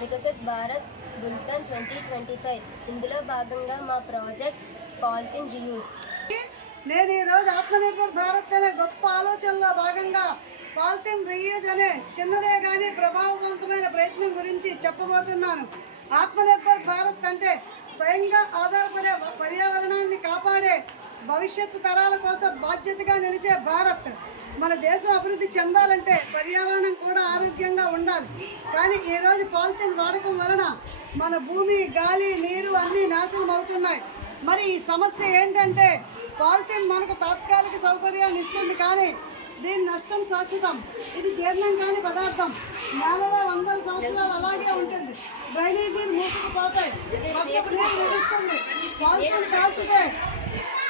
వికసిత్ భారత్ బుల్టన్ 2025. ఇందులో భాగంగా మా ప్రాజెక్ట్ పాలిథిన్ రీయూస్. నేను ఈరోజు ఆత్మనిర్భర్ భారత్ అనే గొప్ప ఆలోచనలో భాగంగా పాలిథిన్ రీయూజ్ అనే చిన్నదే కానీ ప్రభావవంతమైన ప్రయత్నం గురించి చెప్పబోతున్నాను. ఆత్మనిర్భర్ భారత్ అంటే స్వయంగా ఆధారపడే పర్యావరణాన్ని కాపాడే భవిష్యత్తు తరాల కోసం బాధ్యతగా నిలిచే భారత్. మన దేశం అభివృద్ధి చెందాలంటే పర్యావరణం కూడా ఆరోగ్యంగా ఉండాలి. కానీ ఈరోజు పాలిథిన్ వాడకం వలన మన భూమి, గాలి, నీరు అన్నీ నాశనం అవుతున్నాయి. మరి ఈ సమస్య ఏంటంటే పాలిథిన్ మనకు తాత్కాలిక సౌకర్యాన్ని ఇస్తుంది, కానీ దీని నష్టం శాశ్వతం. ఇది జీర్ణం కాని పదార్థం. నేలలో వందల సంవత్సరాలు అలాగే ఉంటుంది. డ్రైనేజీలు మూసుకుపోతాయి, వర్షపు నీరు నిలుస్తుంది. పాలిథిన్ కాల్చితే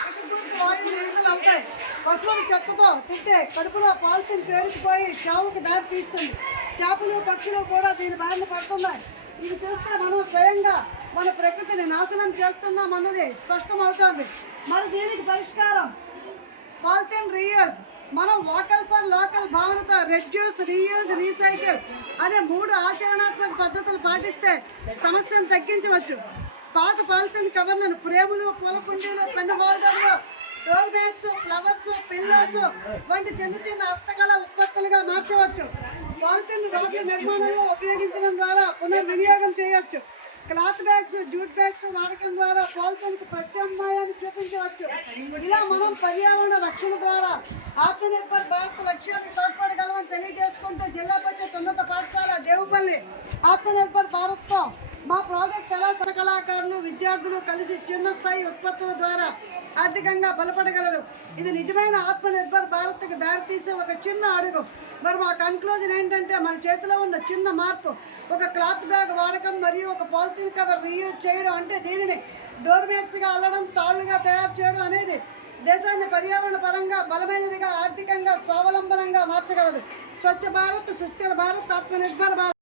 విషపూరిత వాయువులు విడుదల అవుతాయి. పశువుల చెత్తతో తింటే కడుపులో పాలిథిన్ పేరుకుపోయి చావుకు దారి తీస్తుంది. చేపలు, పక్షులు కూడా దీని బారిన పడుతున్నాయి. ఇది చూస్తే మనం స్వయంగా మన ప్రకృతిని నాశనం చేస్తున్నాం అన్నది స్పష్టమవుతోంది. మరి దీనికి పరిష్కారం పాలిథిన్ రీయూజ్. మనం వోకల్ ఫర్ లోకల్ భావనతో రెడ్యూస్, రీయూజ్, రీసైకిల్ అనే 3 ఆచరణాత్మక పద్ధతులు పాటిస్తే సమస్యను తగ్గించవచ్చు. పాత పాలిథిన్ కవర్లను ఫ్రేములు, పూల కుండీలు, పెన్ హోల్డర్లు, డోర్ మ్యాట్స్, ఫ్లవర్స్, పిల్లోస్ వంటి చిన్న చిన్న హస్తకళ ఉత్పత్తులుగా మార్చవచ్చు. పాలిథిన్ రోడ్ల నిర్మాణంలో ఉపయోగించడం ద్వారా పునర్వినియోగం చేయవచ్చు. క్లాత్ బ్యాగ్స్, జూట్ బ్యాగ్స్ వాడకం ద్వారా పాలిథిన్కు ప్రత్యామ్నాయాన్ని చూపించవచ్చు. ఇలా మనం పర్యావరణ రక్షణ ద్వారా ఆత్మనిర్భర్ భారత్ లక్ష్యాన్ని తోడ్పడగలమని తెలియజేసుకుంటూ జిల్లా పరిషత్ ఉన్నత పాఠశాల దేవుపల్లి ఆత్మనిర్భర్ భారత్తో మా ప్రాజెక్ట్ కళాకారులు, విద్యార్థులు కలిసి చిన్న స్థాయి ఉత్పత్తుల ద్వారా ఆర్థికంగా బలపడగలరు. ఇది నిజమైన ఆత్మనిర్భర్ భారత్కి దారితీసే ఒక చిన్న అడుగు. మరి మా కన్క్లూజన్ ఏంటంటే మన చేతిలో ఉన్న చిన్న మార్పు, ఒక క్లాత్ బ్యాగ్ వాడకం మరియు ఒక పాలిథిన్ కవర్ రీయూజ్ చేయడం, అంటే దీనిని డోర్ మ్యాట్స్గా అల్లడం, తాళ్లుగా తయారు చేయడం అనేది దేశాన్ని పర్యావరణ పరంగా బలమైనదిగా, ఆర్థికంగా స్వావలంబనంగా మార్చగలదు. స్వచ్ఛ భారత్, సుస్థిర భారత్, ఆత్మనిర్భర్ భారత్.